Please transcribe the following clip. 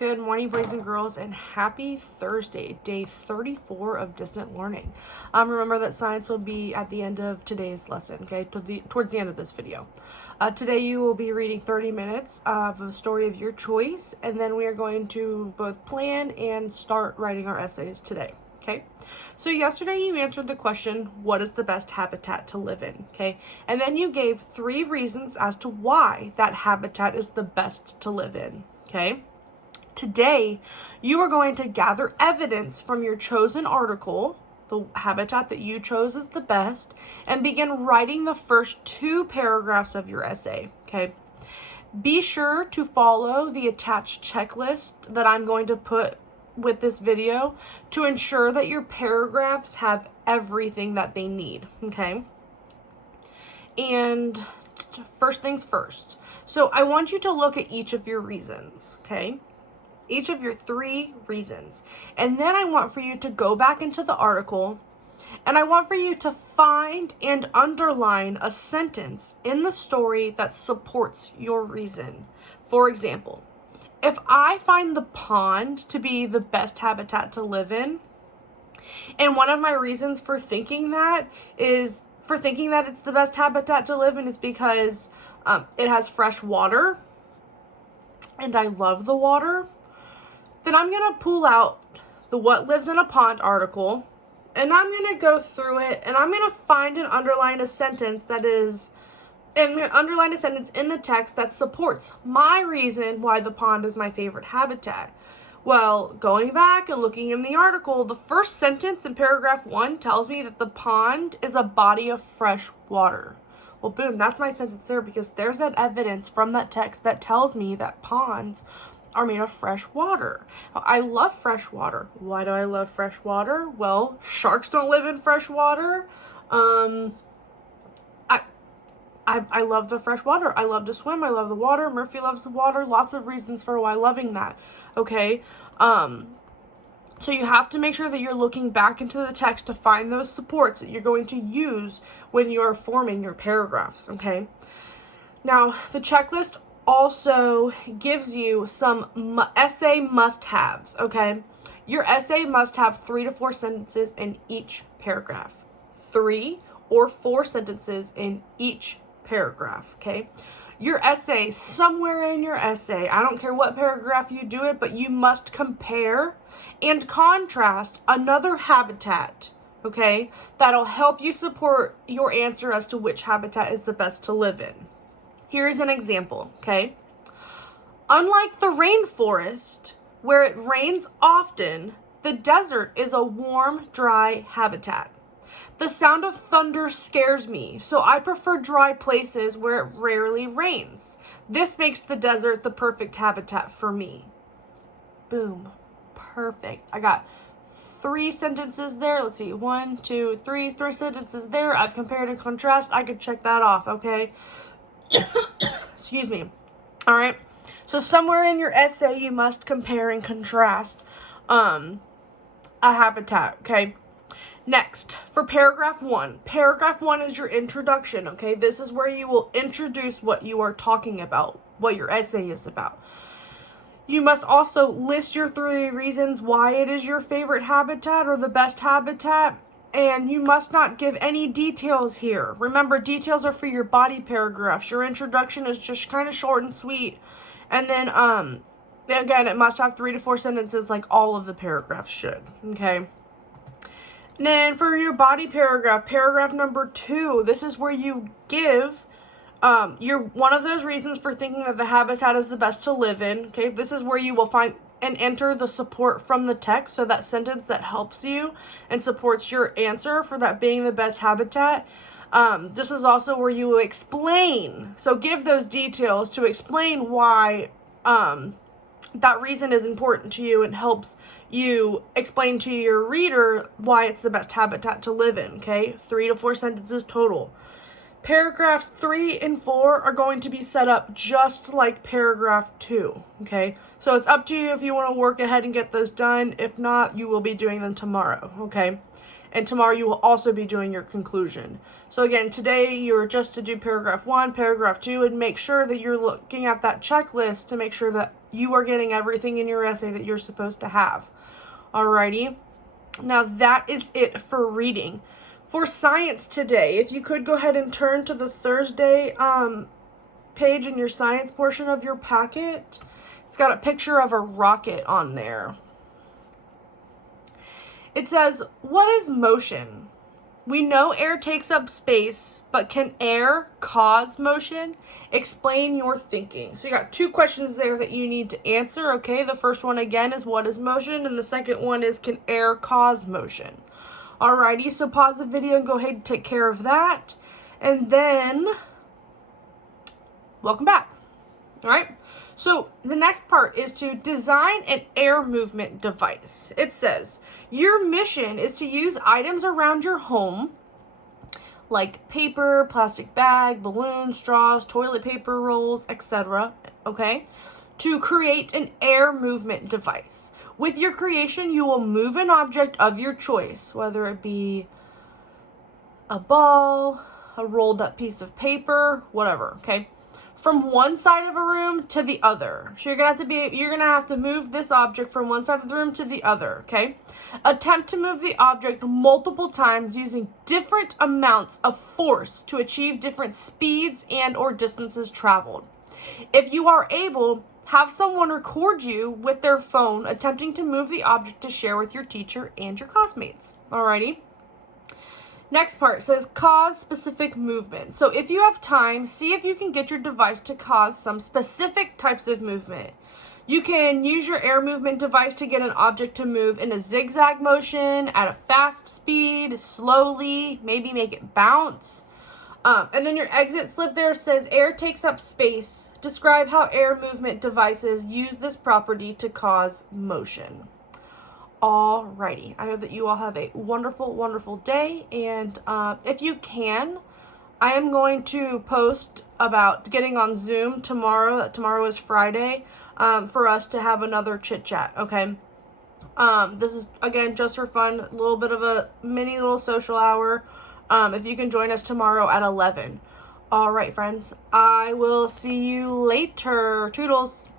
Good morning, boys and girls, and happy Thursday, day 34 of distant learning. Remember that science will be at the end of today's lesson, okay, towards the end of this video. Today you will be reading 30 minutes of a story of your choice, and then we are going to both plan and start writing our essays today, okay? So yesterday you answered the question, what is the best habitat to live in, okay? And then you gave 3 reasons as to why that habitat is the best to live in, okay? Today, you are going to gather evidence from your chosen article, the habitat that you chose as the best, and begin writing the first 2 paragraphs of your essay, okay? Be sure to follow the attached checklist that I'm going to put with this video to ensure that your paragraphs have everything that they need, okay? And first things first. So I want you to look at each of your reasons, okay? Each of your 3 reasons. And then I want for you to go back into the article and I want for you to find and underline a sentence in the story that supports your reason. For example, if I find the pond to be the best habitat to live in, and one of my reasons for thinking that it's the best habitat to live in is because it has fresh water and I love the water, then I'm going to pull out the What Lives in a Pond article, and I'm going to go through it, and I'm going to find and underline a sentence in the text that supports my reason why the pond is my favorite habitat. Well, going back and looking in the article, the first sentence in paragraph 1 tells me that the pond is a body of fresh water. Well, boom, that's my sentence there because there's that evidence from that text that tells me that ponds are made of fresh water. I love fresh water. Why do I love fresh water? Well, sharks don't live in fresh water. I love the fresh water. I love to swim. I love the water. Murphy loves the water. Lots of reasons for why loving that. Okay. So you have to make sure that you're looking back into the text to find those supports that you're going to use when you're forming your paragraphs. Okay. Now, the checklist also gives you some essay must-haves, okay? Your essay must have 3 to 4 sentences in each paragraph. 3 or 4 sentences in each paragraph, okay? Your essay, somewhere in your essay, I don't care what paragraph you do it, but you must compare and contrast another habitat, okay? That'll help you support your answer as to which habitat is the best to live in. Here's an example, okay? Unlike the rainforest, where it rains often, the desert is a warm, dry habitat. The sound of thunder scares me, so I prefer dry places where it rarely rains. This makes the desert the perfect habitat for me. Boom. Perfect. I got 3 sentences there. Let's see. 1, 2, 3 sentences there. I've compared and contrast. I could check that off, okay? Excuse me. All right. So somewhere in your essay, you must compare and contrast a habitat. Okay. Next, for paragraph 1. Paragraph 1 is your introduction. Okay. This is where you will introduce what you are talking about, what your essay is about. You must also list your 3 reasons why it is your favorite habitat or the best habitat. And you must not give any details here. Remember, details are for your body paragraphs. Your introduction is just kind of short and sweet. And then, again, it must have 3 to 4 sentences like all of the paragraphs should, okay? And then for your body paragraph, paragraph number 2, this is where you give one of those reasons for thinking that the habitat is the best to live in, okay? This is where you will find and enter the support from the text, so that sentence that helps you and supports your answer for that being the best habitat. This is also where you will explain, so give those details to explain why that reason is important to you and helps you explain to your reader why it's the best habitat to live in, okay? 3 to 4 sentences total. Paragraphs 3 and 4 are going to be set up just like paragraph 2, okay? So it's up to you if you want to work ahead and get those done. If not, you will be doing them tomorrow, okay? And tomorrow you will also be doing your conclusion. So again, today you're just to do paragraph 1, paragraph 2, and make sure that you're looking at that checklist to make sure that you are getting everything in your essay that you're supposed to have. Alrighty. Now that is it for reading. For science today, if you could go ahead and turn to the Thursday page in your science portion of your packet. It's got a picture of a rocket on there. It says, what is motion? We know air takes up space, but can air cause motion? Explain your thinking. So you got 2 questions there that you need to answer, okay? The first one again is what is motion, and the second one is can air cause motion? Alrighty, so pause the video and go ahead and take care of that. And then, welcome back. Alright, so the next part is to design an air movement device. It says, your mission is to use items around your home, like paper, plastic bag, balloons, straws, toilet paper rolls, etc., okay, to create an air movement device. With your creation, you will move an object of your choice, whether it be a ball, a rolled up piece of paper, whatever, okay, from one side of a room to the other. So you're gonna have to move this object from one side of the room to the other, okay? Attempt to move the object multiple times using different amounts of force to achieve different speeds and or distances traveled. If you are able, have someone record you with their phone attempting to move the object to share with your teacher and your classmates. Alrighty? Next part says cause specific movement. So if you have time, see if you can get your device to cause some specific types of movement. You can use your air movement device to get an object to move in a zigzag motion, at a fast speed, slowly, maybe make it bounce. And then your exit slip there says air takes up space. Describe how air movement devices use this property to cause motion. Alrighty, I hope that you all have a wonderful, wonderful day, and if you can, I am going to post about getting on Zoom tomorrow. Tomorrow is Friday, for us to have another chit chat, okay? This is, again, just for fun, a little bit of a mini little social hour, if you can join us tomorrow at 11. Alright, friends, I will see you later. Toodles!